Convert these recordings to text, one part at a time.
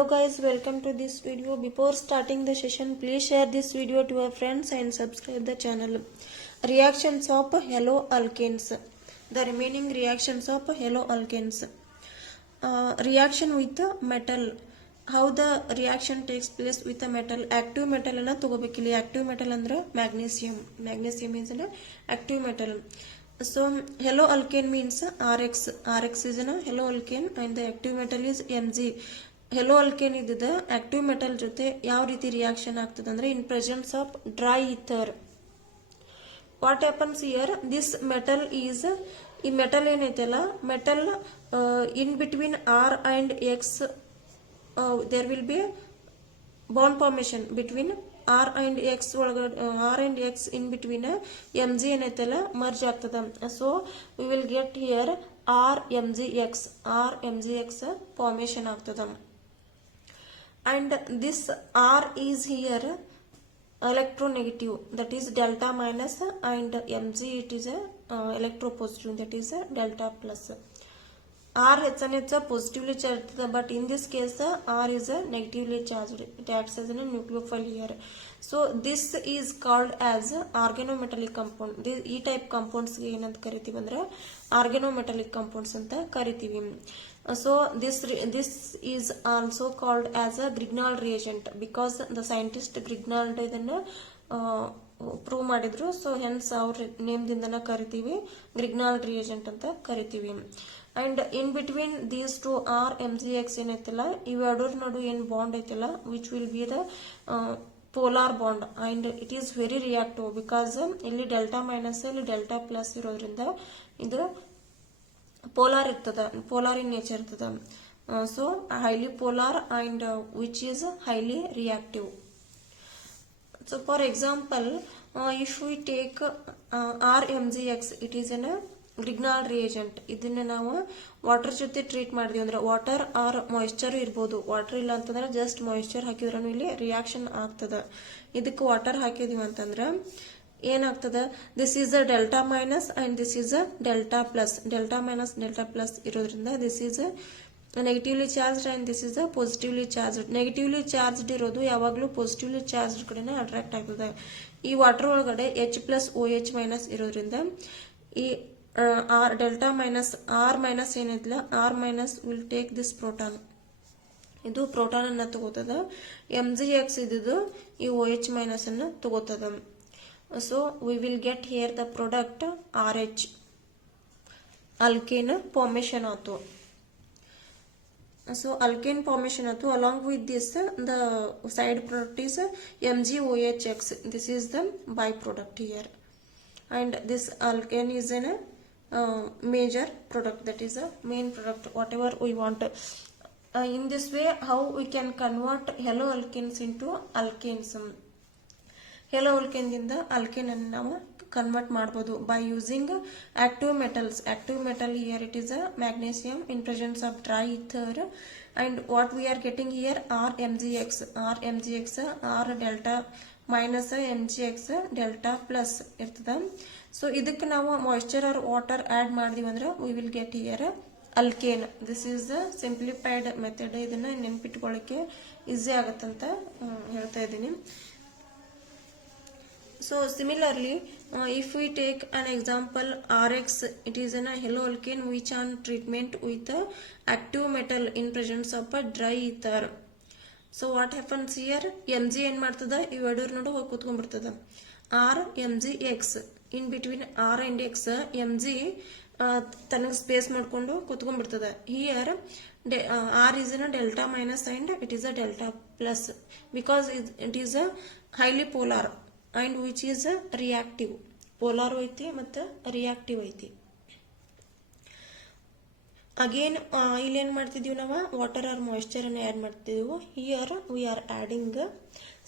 Hello guys, welcome to this video. Before starting the session, please share this video to your friends and subscribe the channel. Reactions of haloalkanes. The remaining reactions of haloalkanes. Reaction with metal. How the reaction takes place with a metal. Active metal anna tagobekili. Active metal andre magnesium. Magnesium is an active metal. So haloalkane means RX. RX is a haloalkane and the active metal is Mg. Haloalkane ಇದ್ದ active metal ಜೊತೆ ಯಾವ ರೀತಿ reaction ಆಗ್ತದೆ ಅಂದ್ರೆ in presence of dry ether. What happens here this metal is ಈ metal ಏನೈತಲ್ಲ metal in between R and X there will be bond formation between R and X ಒಳಗಡೆ R and X in between M G ಏನೈತಲ್ಲ merge ಆಗ್ತದ. So we will get here R M G X formation ಆಗ್ತದ. And this R is here electronegative, that is delta minus, and Mg it is a electropositive, that is a delta plus. R it's a positively charged, but in this case R is a negatively charged. It acts as a nucleophile here. So this is called as organometallic compound. ಈ type compounds ಗೆ ಏನಂತ ಕರಿತೀವಿ ಅಂದ್ರೆ organometallic compounds ಅಂತ ಕರಿತೀವಿ. So this is also called as a Grignard reagent because the scientist Grignard ಇದನ್ನ prove ಮಾಡಿದ್ರು. So hence ಅವ್ರ ನೇಮ್ ದಿಂದನ ಕರಿತೀವಿ ಗ್ರಿಗ್ನಾಲ್ಡ್ ರಿಯೇಜೆಂಟ್ ಅಂತ ಕರಿತೀವಿ. And in between these two R M G X ಏನೈತಲ್ಲ ಇವೆರಡರ ನಡು ಏನ್ ಬಾಂಡ್ ಐತಲ್ಲ which will be the polar bond and it is very reactive because ಇಲ್ಲಿ ಡೆಲ್ಟಾ ಮೈನಸ್ ಇಲ್ಲಿ ಡೆಲ್ಟಾ ಪ್ಲಸ್ ಇರೋದ್ರಿಂದ ಇದು ಪೋಲಾರ್ ಇರ್ತದ, ಪೋಲಾರ್ ಇನ್ ನೇಚರ್ ಇರ್ತದ. So highly polar and which is highly reactive. So for example, if we take RMgX, it is a Grignard reagent. ಇದನ್ನ ನಾವು water ಜೊತೆ treat ಮಾಡಿದ್ವಿ ಅಂದ್ರೆ ವಾಟರ್ ಆರ್ ಮಾಯಿಶ್ಚರ್ ಇರಬಹುದು. ವಾಟರ್ ಇಲ್ಲ ಅಂತಂದ್ರೆ ಜಸ್ಟ್ ಮಾಯಿಶ್ಚರ್ ಹಾಕಿದ್ರೂ ಇಲ್ಲಿ ರಿಯಾಕ್ಷನ್ ಆಗ್ತದ. ಇದಕ್ಕೆ ವಾಟರ್ ಹಾಕಿದೀವಿ ಅಂತಂದ್ರೆ ಏನಾಗ್ತದ, this is a delta minus and this is a delta plus. Delta minus delta plus ಇರೋದ್ರಿಂದ this is negatively charged and this is a positively charged. Negatively charged ಇರೋದು ಯಾವಾಗಲೂ ಪಾಸಿಟಿವ್ಲಿ ಚಾರ್ಜ್ಡ್ ಕಡೆನೇ attract ಆಗ್ತದೆ. ಈ water ಒಳಗಡೆ H plus OH minus ಇರೋದ್ರಿಂದ ಈ R delta minus R minus ಏನಿಲ್ಲ R minus will take this proton. ಇದು ಪ್ರೋಟಾನ್ ಅನ್ನ ತಗೋತದ. MgX ಇದ್ದು ಈ OH ಮೈನಸ್ ಅನ್ನ ತಗೋತದ. So we will get here the product RH. Alkane formation ಆಯ್ತು. So alkane formation atu. Along with this the side product is MgOHX. This is the byproduct here, and this alkane is a major product, that is a main product whatever we want. In this way how we can convert haloalkanes into alkanes. haloalkane ದಿಂದ alkane ಅನ್ನು ನಾವು convert ಮಾಡಬಹುದು by using active metals. Active metal here it is a magnesium in presence of dry ether, and what we are getting here RMgX. R delta minus MgX delta plus ಇರ್ತದ. So ಇದಕ್ಕೆ ನಾವು moisture R water add ಮಾಡಿದ್ವಿ ಅಂದ್ರೆ we will get here alkane. This is the simplified method. ಇದನ್ನ ನೆನಪಿಟ್ಕೊಳ್ಳಕ್ಕೆ easy ಆಗತ್ತಂತ ಹೇಳ್ತಾ ಇದ್ದೀನಿ. So similarly, if we take an example RX, it is a haloalkane which on treatment with a active metal in presence of a dry ether. So what happens here? Mg ಏನ್ ಮಾಡ್ತದ ಇವೆರಡರ ನಡು ಹೋಗಿ ಕೂತ್ಕೊಂಡ್ಬಿಡ್ತದ. RMgX in between R and X Mg ತನಗೆ space ಮಾಡ್ಕೊಂಡು ಕೂತ್ಕೊಂಡ್ಬಿಡ್ತದ. Here R is in a delta minus and it is a delta plus because it is a highly polar and which is a reactive. polar ಐತಿ ಮತ್ತು reactive ಐತಿ. Again ಇಲ್ಲಿ ಏನ್ ಮಾಡ್ತಿದೀವಿ ನಾವು water or moisture ಅನ್ನು add ಮಾಡ್ತಿದೀವಿ. Here we are adding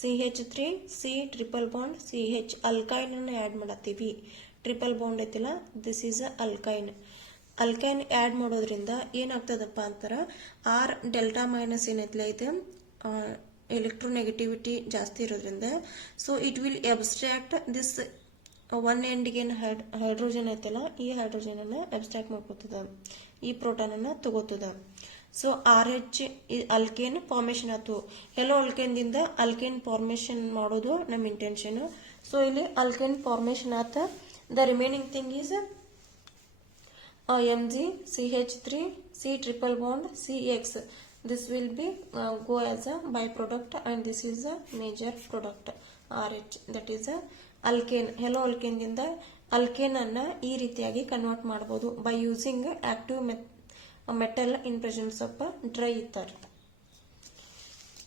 CH3 C triple bond CH alkyne ಅನ್ನು ಆಡ್ ಮಾಡತ್ತೀವಿ. ಟ್ರಿಪಲ್ ಬಾಂಡ್ ಐತಿಲ್ಲ, this is alkyne. Alkyne add ಮಾಡೋದ್ರಿಂದ ಏನಾಗ್ತದಪ್ಪ ಅಂತಾರ ಆರ್ ಡೆಲ್ಟಾ ಮೈನಸ್ ಏನೈತಿಲ್ಲ ಇದು ಎಲೆಕ್ಟ್ರೋನೆಗೆಟಿವಿಟಿ ಜಾಸ್ತಿ ಇರೋದ್ರಿಂದ so it will abstract this one ಎಂಡ್ಗೆ ಏನು ಹೈಡ್ರೋಜನ್ ಐತಲ್ಲ ಈ ಹೈಡ್ರೋಜನ್ ಅನ್ನ ಅಬ್ಸ್ಟ್ರಾಕ್ಟ್ ಮಾಡ್ಕೋತದ, ಈ ಪ್ರೋಟಾನ್ ಅನ್ನ ತಗೋತದ. ಸೊ RH ಅಲ್ಕೇನ್ ಫಾರ್ಮೇಶನ್ ಆಯ್ತು. ಹೆಲೋ ಅಲ್ಕೇನ್ದಿಂದ ಅಲ್ಕೇನ್ ಫಾರ್ಮೇಶನ್ ಮಾಡೋದು ನಮ್ಮ ಇಂಟೆನ್ಷನ್. ಸೊ ಇಲ್ಲಿ ಅಲ್ಕೇನ್ ಫಾರ್ಮೇಶನ್ ಆತ. The remaining thing is Mg CH3 C triple bond CX. This will be go as a byproduct and this is a major product RH, that is a alkane. Hello alkane ದಿಂದ alkane ಅನ್ನ ಈ ರೀತಿಯಾಗಿ convert ಮಾಡಬಹುದು by using active metal in presence of dry ether.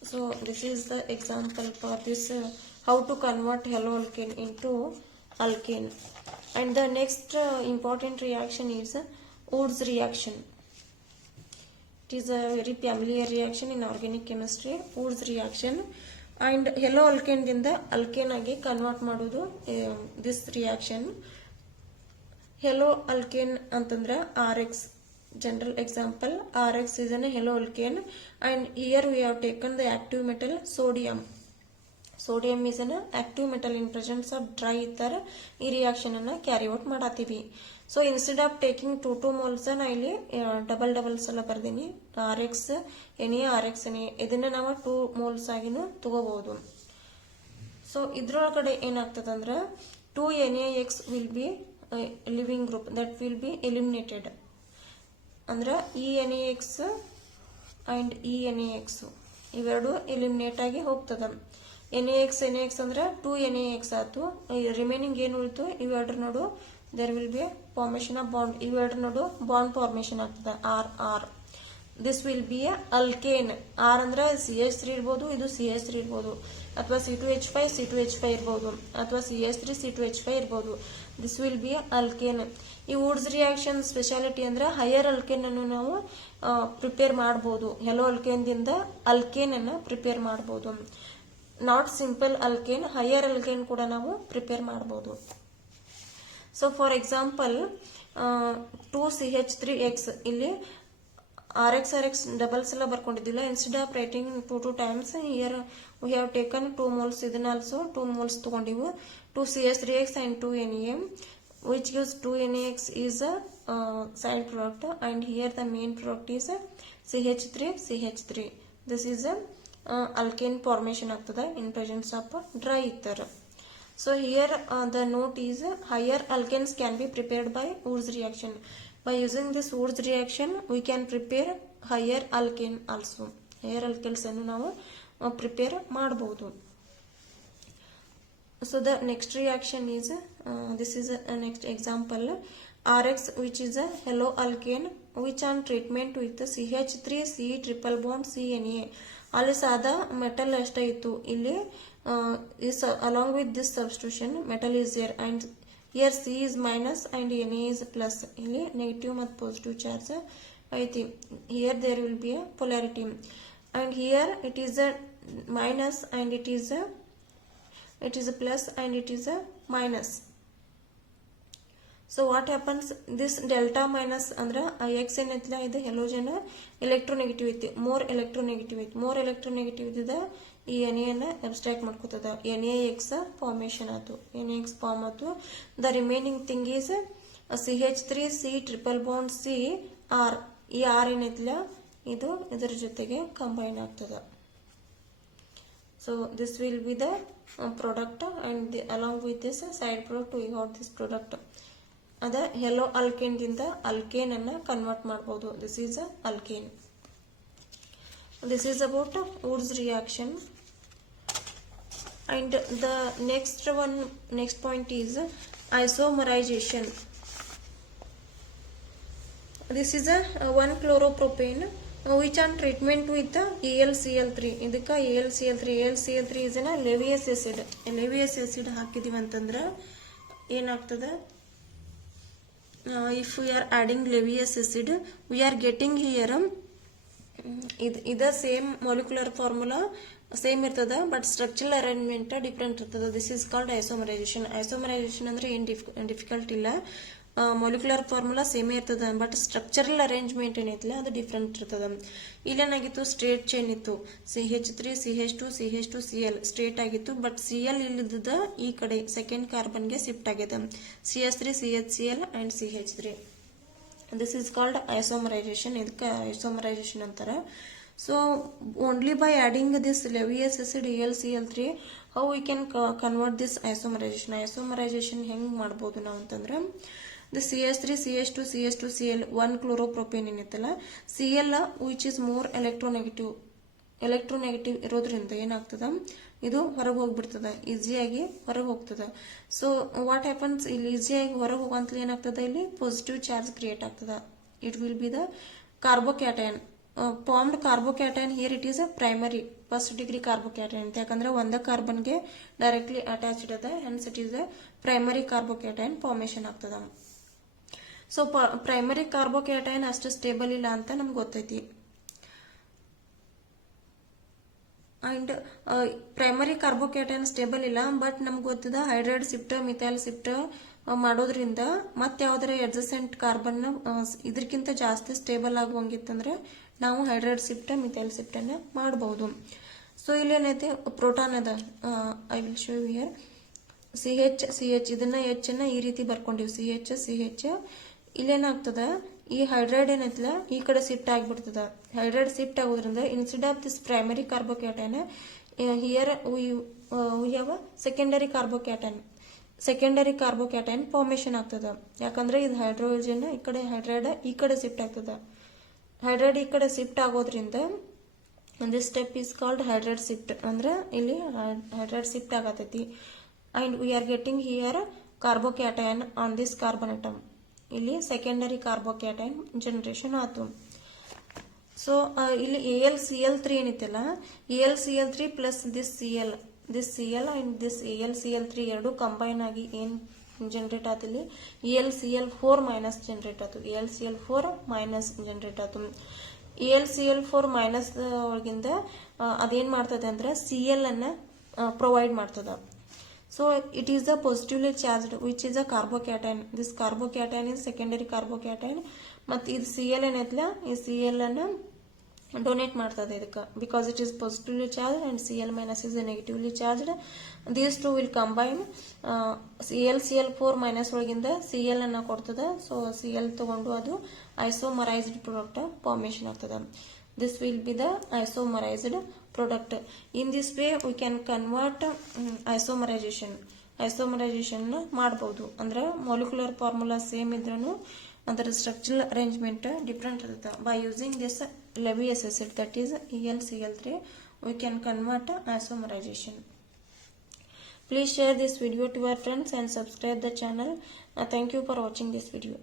So this is the example for this how to convert hello alkane into alkane. And the next important reaction is Woods reaction. It is a very familiar reaction in organic chemistry, Woods reaction. And hello alkane ದಿಂದ alkane ಆಗಿ convert ಮಾಡೋದು this reaction. Hello alkane ಅಂತಂದ್ರೆ RX. General example, RX is an hello alkane and here we have taken the active metal sodium. Sodium is an active metal in presence of dry ether. ಈ reaction ಅನ್ನ carry out ಮಾಡಾತೀವಿ. So instead of taking 2 moles ನಾ ಇಲ್ಲಿ double ಸಲ ಬರ್ದೀನಿ. RX RX ಇದನ್ನ ನಾವು 2 moles ಆಗಿನೂ ತಗೋಬಹುದು. ಸೊ ಇದ್ರೊಳಗಡೆ ಏನಾಗ್ತದಂದ್ರ 2 NaX will be living group that will be eliminated. ಅಂದ್ರ NaX and NaX ಇವೆರಡು ಎಲಿಮಿನೇಟ್ ಆಗಿ ಹೋಗ್ತದ. NaX ಅಂದ್ರೆ 2 NaX ಆಯ್ತು. ರಿಮೈನಿಂಗ್ ಏನು ಉಳಿತು ಇವೆರಡರ ನೋಡು there will be formation of bond. ಇವೆರಡರ ನೋಡು ಬಾಂಡ್ ಫಾರ್ಮೇಶನ್ ಆಗ್ತದೆ R. This will be a alkane. R ಅಂದ್ರೆ CH3 ಇರ್ಬೋದು, ಇದು CH3 ಇರ್ಬೋದು, ಅಥವಾ C2H5 C2H5 ಇರ್ಬೋದು, ಅಥವಾ CH3 C2H5 ಇರ್ಬೋದು. This will B alkane. ಈ ವುಡ್ಸ್ ರಿಯಾಕ್ಷನ್ ಸ್ಪೆಷಾಲಿಟಿ ಅಂದ್ರೆ ಹೈಯರ್ ಅಲ್ಕೇನ್ ಅನ್ನು ನಾವು ಪ್ರಿಪೇರ್ ಮಾಡಬಹುದು. ಹೆಲೋ ಅಲ್ಕೇನ್ ದಿಂದ ಅಲ್ಕೇನ್ ಅನ್ನ ಪ್ರಿಪೇರ್ ಮಾಡಬಹುದು. Not simple alkane, higher alkane ಕೂಡ ನಾವು ಪ್ರಿಪೇರ್ ಮಾಡಬಹುದು. ಸೊ ಫಾರ್ ಎಕ್ಸಾಂಪಲ್ 2CH3X ಇಲ್ಲಿ RX ಡಬಲ್ಸ್ ಎಲ್ಲ ಬರ್ಕೊಂಡಿದ್ದಿಲ್ಲ. Instead of writing 2 times here we have taken 2 moles. ಇದನ್ನ ಆಲ್ಸೋ 2 moles ತಗೊಂಡಿವು. 2CH3X and 2Na which gives 2NaX is a side product and here the main product is CH3. This is a alkane formation ಆಗ್ತದ in presence of dry ether. So here the note is higher alkanes can be prepared by Woods reaction. By using this Woods reaction we can prepare higher alkane also. Higher alkanes ಅನ್ನು ನಾವು prepare ಮಾಡಬಹುದು. So the next reaction is this is a next example. RX which is a hello alkane which on treatment with CH3 C triple bond CNA. ಅಲ್ಲಿ ಸಾದಾ metal ಅಷ್ಟೇ ಇತ್ತು. ಇಲ್ಲಿ along with this substitution metal is there and here C is minus and Na is plus. ಇಲ್ಲಿ negative ಮತ್ತು positive charge ಐತಿ. Here there will be a polarity and here it is a minus and it is a plus and it is a minus. So what happens, this delta minus ಅಂದ್ರೆ X ಏನೈತಿಲ್ಲ ಇದು ಹೆಲೋಜನ್ electronegative ಐತಿ. More electronegative ಇದ್ದ ಈ Na ಅನ್ನ abstract ಮಾಡ್ಕೋತದ. NaX formation ಆಯ್ತು, NaX form ಆಯ್ತು. The remaining thing is CH3 C triple bond C R. ಈ R ಏನೈತಿಲ್ಲ ಇದು ಇದರ ಜೊತೆಗೆ ಕಂಬೈನ್ ಆಗ್ತದ. So this will be the product and along with this side product we got this product. ಅದ hello alkane ದಿಂದ alkane ಅನ್ನ convert ಮಾಡಬಹುದು. This is a alkane. This is about Woods reaction. And the next point is isomerization. This is a 1-chloropropane which on treatment with AlCl3. ಇದಕ್ಕ AlCl3 is a levious acid. levious acid ಹಾಕಿದೀವಿ ಅಂತಂದ್ರೆ ಏನಾಗ್ತದ, if we are adding levious acid we are getting here ida same molecular formula same ಇರ್ತದ but structural arrangement different ಇರ್ತದ. This is called isomerisation. Isomerisation ಅಂದ್ರೆ ಏನ್ difficult ಇಲ್ಲ, molecular formula same ಇರ್ತದ but structural arrangement ಏನೈತಿಲ್ಲ ಅದು different ಇರ್ತದ. ಇಲ್ಲೇನಾಗಿತ್ತು, straight chain ಇತ್ತು. CH3 CH2 CH2 Cl straight ಆಗಿತ್ತು. ಬಟ್ Cl ಇಲ್ಲಿದ್ದ ಈ ಕಡೆ ಸೆಕೆಂಡ್ ಕಾರ್ಬನ್ ಗೆ ಶಿಫ್ಟ್ ಆಗಿದೆ. CH3 CHCl and CH3. This is called isomerization. ಇದಕ್ಕೆ isomerization ಅಂತಾರೆ. So only by adding this levious acid AlCl3 how we can convert this isomerization. Isomerization ಹೆಂಗ್ ಮಾಡಬಹುದು ನಾವು ಅಂತಂದ್ರೆ the CH3 CH2 CH2 Cl 1 chloropropane ಏನಿತ್ತಲ್ಲ Cl which is more electronegative ಇರೋದ್ರಿಂದ ಏನಾಗ್ತದ ಇದು ಹೊರಗೆ ಹೋಗ್ಬಿಡ್ತದ ಈಸಿಯಾಗಿ ಹೊರಗೆ ಹೋಗ್ತದ. ಸೊ ವಾಟ್ ಹ್ಯಾಪನ್ಸ್ ಇಲ್ಲಿ ಈಸಿಯಾಗಿ ಹೊರಗೆ ಹೋಗಂತಲೇ ಏನಾಗ್ತದ ಇಲ್ಲಿ ಪಾಸಿಟಿವ್ ಚಾರ್ಜ್ ಕ್ರಿಯೇಟ್ ಆಗ್ತದ. It will be the carbocation formed carbocation here it is a primary first degree carbocation ಅಂತ ಯಾಕಂದ್ರೆ ಒಂದ ಕಾರ್ಬನ್ಗೆ ಡೈರೆಕ್ಟ್ಲಿ ಅಟ್ಯಾಚ್ಡ್ ಅದ hence it is a primary carbocation formation ಆಗ್ತದ. ಸೊ ಪ್ರೈಮರಿ ಕಾರ್ಬೋಕ್ಯಾಟೈನ್ ಅಷ್ಟು ಸ್ಟೇಬಲ್ ಇಲ್ಲ ಅಂತ ನಮ್ಗೆ ಗೊತ್ತೈತಿ. ಅಂಡ್ ಪ್ರೈಮರಿ ಕಾರ್ಬೋಕ್ಯಾಟೈನ್ ಸ್ಟೇಬಲ್ ಇಲ್ಲ ಬಟ್ ನಮ್ಗೆ ಗೊತ್ತದ ಹೈಡ್ರೈಡ್ ಸಿಫ್ಟ್ ಮಿಥೈಲ್ ಸಿಫ್ಟ್ ಮಾಡೋದ್ರಿಂದ ಮತ್ತೆ ಯಾವ್ದಾರ ಎಡ್ಜಸೆಂಟ್ ಕಾರ್ಬನ್ ಇದಕ್ಕಿಂತ ಜಾಸ್ತಿ ಸ್ಟೇಬಲ್ ಆಗುವಂಗಿತ್ತಂದ್ರೆ ನಾವು ಹೈಡ್ರೈಡ್ ಸಿಫ್ಟ್ ಮಿಥೈಲ್ ಸಿಫ್ಟ್ ಅನ್ನ ಮಾಡಬಹುದು. ಸೊ ಇಲ್ಲಿ ಏನೈತೆ ಪ್ರೋಟಾನ್ ಅದ I will show here CH ಇದನ್ನ H ಅನ್ನ ಈ ರೀತಿ ಬರ್ಕೊಂಡಿವಿ CH ಇಲ್ಲೇನಾಗ್ತದ ಈ ಹೈಡ್ರೈಡ್ ಏನೈತಲ್ಲ ಈ ಕಡೆ ಶಿಫ್ಟ್ ಆಗಿಬಿಡ್ತದ. ಹೈಡ್ರೈಡ್ ಶಿಫ್ಟ್ ಆಗೋದ್ರಿಂದ instead of this primary carbocation here we have secondary carbocation formation ಆಗ್ತದ. ಯಾಕಂದ್ರೆ ಇದು ಹೈಡ್ರೋಜನ್ ಈ ಕಡೆ ಹೈಡ್ರೈಡ್ ಈ ಕಡೆ ಶಿಫ್ಟ್ ಆಗ್ತದ. ಹೈಡ್ರೈಡ್ ಈ ಕಡೆ ಶಿಫ್ಟ್ ಆಗೋದ್ರಿಂದ this step is called hydride shift ಅಂದ್ರೆ ಇಲ್ಲಿ ಹೈಡ್ರೈಡ್ ಶಿಫ್ಟ್ ಆಗತೈತಿ. And we are getting here carbocation on this carbon atom. ಇಲ್ಲಿ ಸೆಕೆಂಡರಿ ಕಾರ್ಬೋಕ್ಯಾಟೈನ್ ಜನರೇಷನ್ ಆಯ್ತು. ಸೊ ಇಲ್ಲಿ AlCl3 ಏನಿತ್ತಲ್ಲ AlCl3 plus this Cl and this AlCl3 ಎರಡು combine ಆಗಿ ಏನ್ generate ಆಯ್ತು ಇಲ್ಲಿ AlCl4 ಮೈನಸ್ ಜನರೇಟ್ ಆಯ್ತು. AlCl4 ಮೈನಸ್ ಜನರೇಟ್ ಆಯ್ತು. AlCl4 ಮೈನಸ್ ಒಳಗಿಂದ ಅದೇನ್ ಮಾಡ್ತದೆ ಅಂದ್ರೆ Cl ಅನ್ನ ಪ್ರೊವೈಡ್ ಮಾಡ್ತದ. So it is a positively charged which is a carbocation. This carbocation is secondary carbocation. But this Cl ಏನೈತಲ್ಲ ಈ Cl ಅನ್ನ ಡೊನೇಟ್ ಮಾಡ್ತದೆ ಇದಕ್ಕೆ because it is positively charged and Cl minus is negatively charged. These two will combine. Cl4 minus ಒಳಗಿಂದ Cl ಅನ್ನ ಕೊಡ್ತದ. So Cl ತಗೊಂಡು ಅದು isomerized product formation ಆಗ್ತದ. This will be the isomerized product. In this way we can convert isomerization ಮಾಡಬಹುದು. ಅಂದ್ರೆ molecular formula same ಇದ್ರೂ ಅದರ structural arrangement different ಇರುತ್ತೆ. By using this levious acid that is AlCl3 we can convert isomerization. Please share this video to your friends and subscribe the channel. Thank you for watching this video.